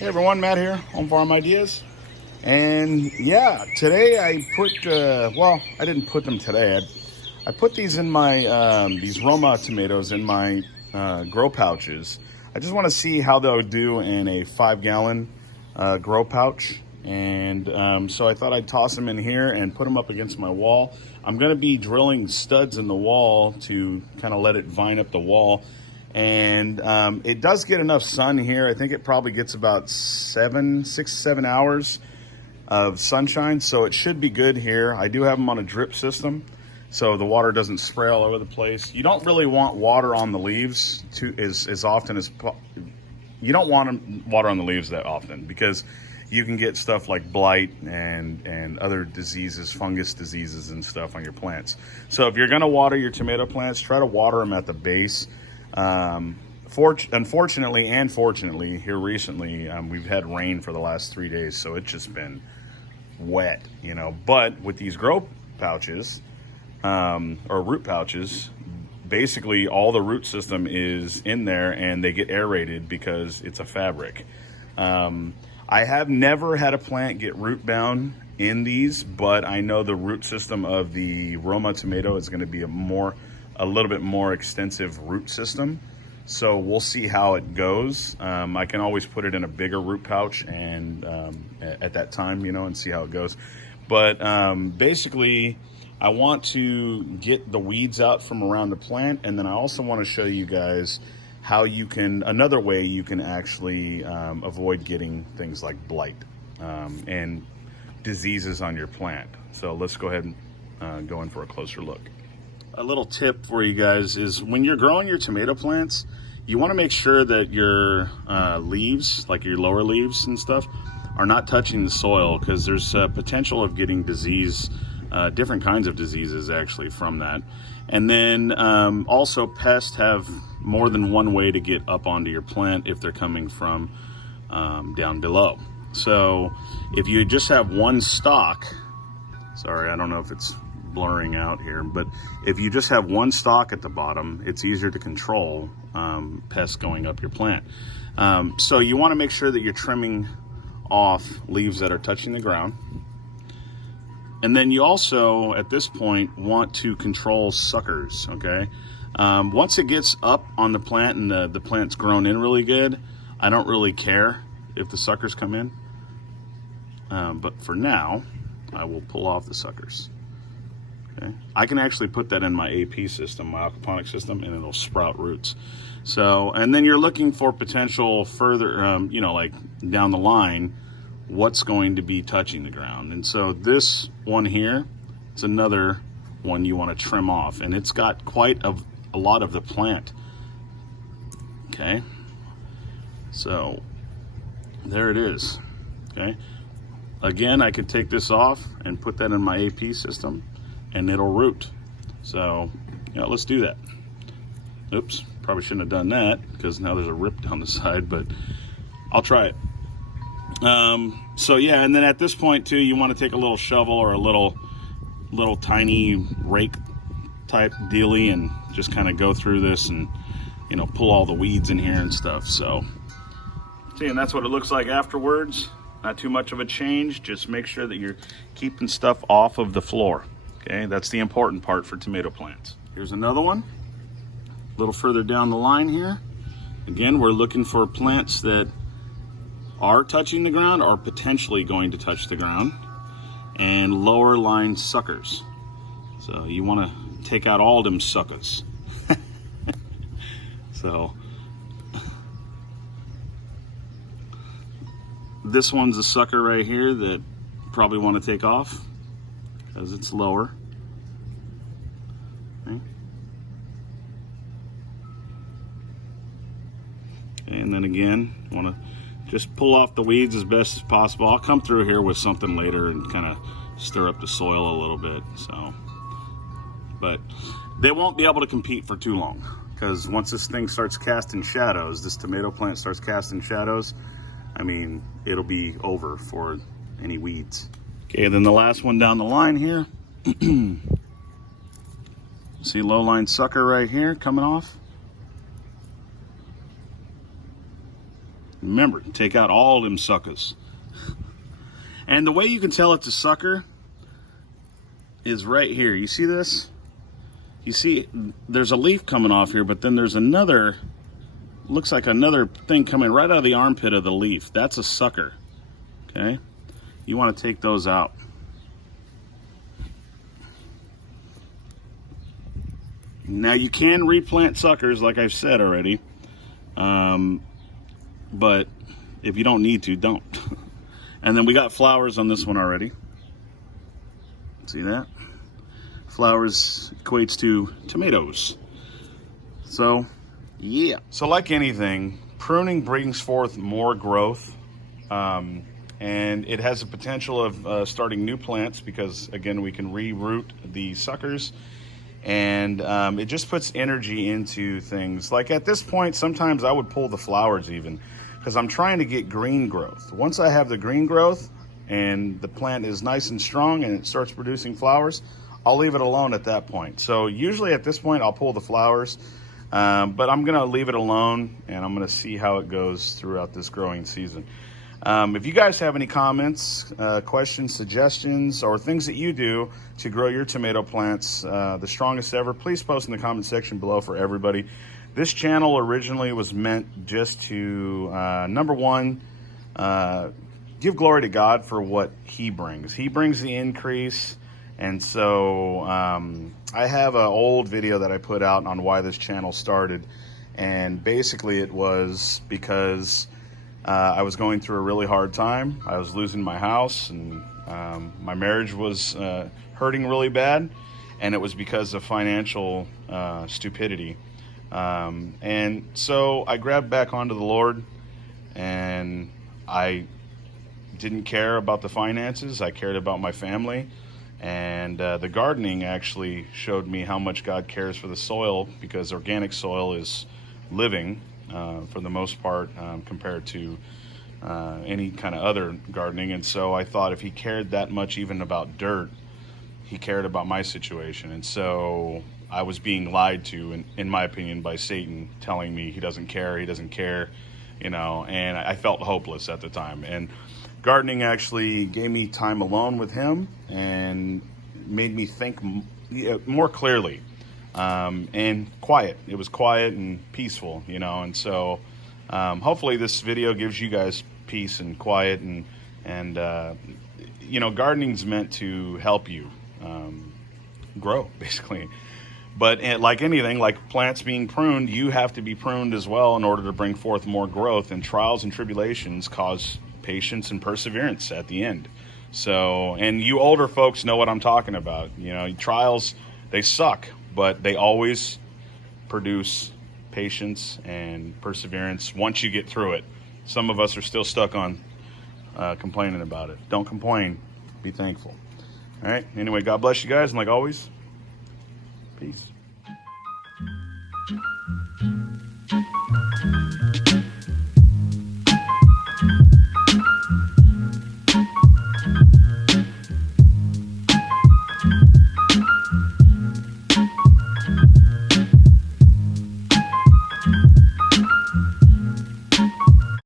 Hey everyone, Matt here, Home Farm Ideas. And yeah, today I put, well, I didn't put them today. I put these in my, these Roma tomatoes in my grow pouches. I just want to see how they'll do in a 5-gallon grow pouch. And so I thought I'd toss them in here and put them up against my wall. I'm going to be drilling studs in the wall to kind of let it vine up the wall. And it does get enough sun here. I think it probably gets about 6-7 hours of sunshine, so it should be good here. I do have them on a drip system, so the water doesn't spray all over the place. You don't really want water on the leaves as often as you don't want water on the leaves that often, because you can get stuff like blight and other diseases, fungus diseases and stuff on your plants. So if you're going to water your tomato plants, try to water them at the base. Unfortunately and fortunately, here recently, we've had rain for the last 3 days, so it's just been wet, you know. But with these grow pouches, or root pouches, basically all the root system is in there and they get aerated because it's a fabric. I have never had a plant get root bound in these, but I know the root system of the Roma tomato is going to be a little bit more extensive root system. So we'll see how it goes. I can always put it in a bigger root pouch and at that time, you know, and see how it goes. But basically, I want to get the weeds out from around the plant, and then I also want to show you guys how you can, another way you can actually avoid getting things like blight and diseases on your plant. So let's go ahead and go in for a closer look. A little tip for you guys is when you're growing your tomato plants, you want to make sure that your leaves, like your lower leaves and stuff, are not touching the soil, because there's potential of getting disease, different kinds of diseases actually from that. And then also pests have more than one way to get up onto your plant if they're coming from down below. So if you just have one stalk, sorry, I don't know if it's blurring out here, but if you just have one stalk at the bottom, it's easier to control pests going up your plant. So you want to make sure that you're trimming off leaves that are touching the ground. And then you also, at this point, want to control suckers, okay? Once it gets up on the plant and the plant's grown in really good, I don't really care if the suckers come in. But for now, I will pull off the suckers. Okay. I can actually put that in my AP system, my aquaponic system, and it'll sprout roots. So, and then you're looking for potential further, you know, like down the line, what's going to be touching the ground. And so this one here, it's another one you want to trim off, and it's got quite a lot of the plant. Okay. So there it is. Okay. Again, I could take this off and put that in my AP system, and it'll root. So, you know, let's do that. Oops, probably shouldn't have done that, because now there's a rip down the side, but I'll try it. So yeah, and then at this point too, you want to take a little shovel or a little tiny rake type dealy and just kind of go through this and, you know, pull all the weeds in here and stuff. So, see, and that's what it looks like afterwards. Not too much of a change. Just make sure that you're keeping stuff off of the floor. Okay, that's the important part for tomato plants. Here's another one, a little further down the line here. Again, we're looking for plants that are touching the ground or potentially going to touch the ground, and lower line suckers. So you want to take out all them suckers. So this one's a sucker right here that probably want to take off, because it's lower. Okay. And then again, want to just pull off the weeds as best as possible. I'll come through here with something later and kind of stir up the soil a little bit. So, but they won't be able to compete for too long, because once this thing starts casting shadows, this tomato plant starts casting shadows, I mean, it'll be over for any weeds. Okay, then the last one down the line here. See low line sucker right here coming off. Remember, take out all them suckers. And the way you can tell it's a sucker is right here. You see this? You see there's a leaf coming off here, but then there's another, looks like another thing coming right out of the armpit of the leaf. That's a sucker, okay? You want to take those out. Now you can replant suckers, like I've said already, but if you don't need to, don't. And then we got flowers on this one already. See that? Flowers equates to tomatoes. So, yeah. So like anything, pruning brings forth more growth, and it has the potential of starting new plants because, again, we can re-root the suckers. And it just puts energy into things. Like at this point, sometimes I would pull the flowers even because I'm trying to get green growth. Once I have the green growth and the plant is nice and strong and it starts producing flowers, I'll leave it alone at that point. So usually at this point, I'll pull the flowers, but I'm gonna leave it alone and I'm gonna see how it goes throughout this growing season. If you guys have any comments, questions, suggestions, or things that you do to grow your tomato plants the strongest ever, please post in the comment section below for everybody. This channel originally was meant just to, number one, give glory to God for what He brings. He brings the increase. And so I have an old video that I put out on why this channel started. And basically it was because I was going through a really hard time. I was losing my house and my marriage was hurting really bad. And it was because of financial stupidity. And so I grabbed back onto the Lord and I didn't care about the finances. I cared about my family. And the gardening actually showed me how much God cares for the soil because organic soil is living for the most part compared to any kind of other gardening. And so I thought if He cared that much even about dirt, He cared about my situation. And so I was being lied to, in my opinion, by Satan telling me he doesn't care, you know, and I felt hopeless at the time. And gardening actually gave me time alone with Him and made me think more clearly and quiet. It was quiet and peaceful, you know, and so hopefully this video gives you guys peace and quiet and you know, gardening's meant to help you grow, basically. But like anything, like plants being pruned, you have to be pruned as well in order to bring forth more growth, and trials and tribulations cause patience and perseverance at the end. So, and you older folks know what I'm talking about. You know, trials, they suck, but they always produce patience and perseverance once you get through it. Some of us are still stuck on complaining about it. Don't complain, be thankful. All right, anyway, God bless you guys, and like always, peace.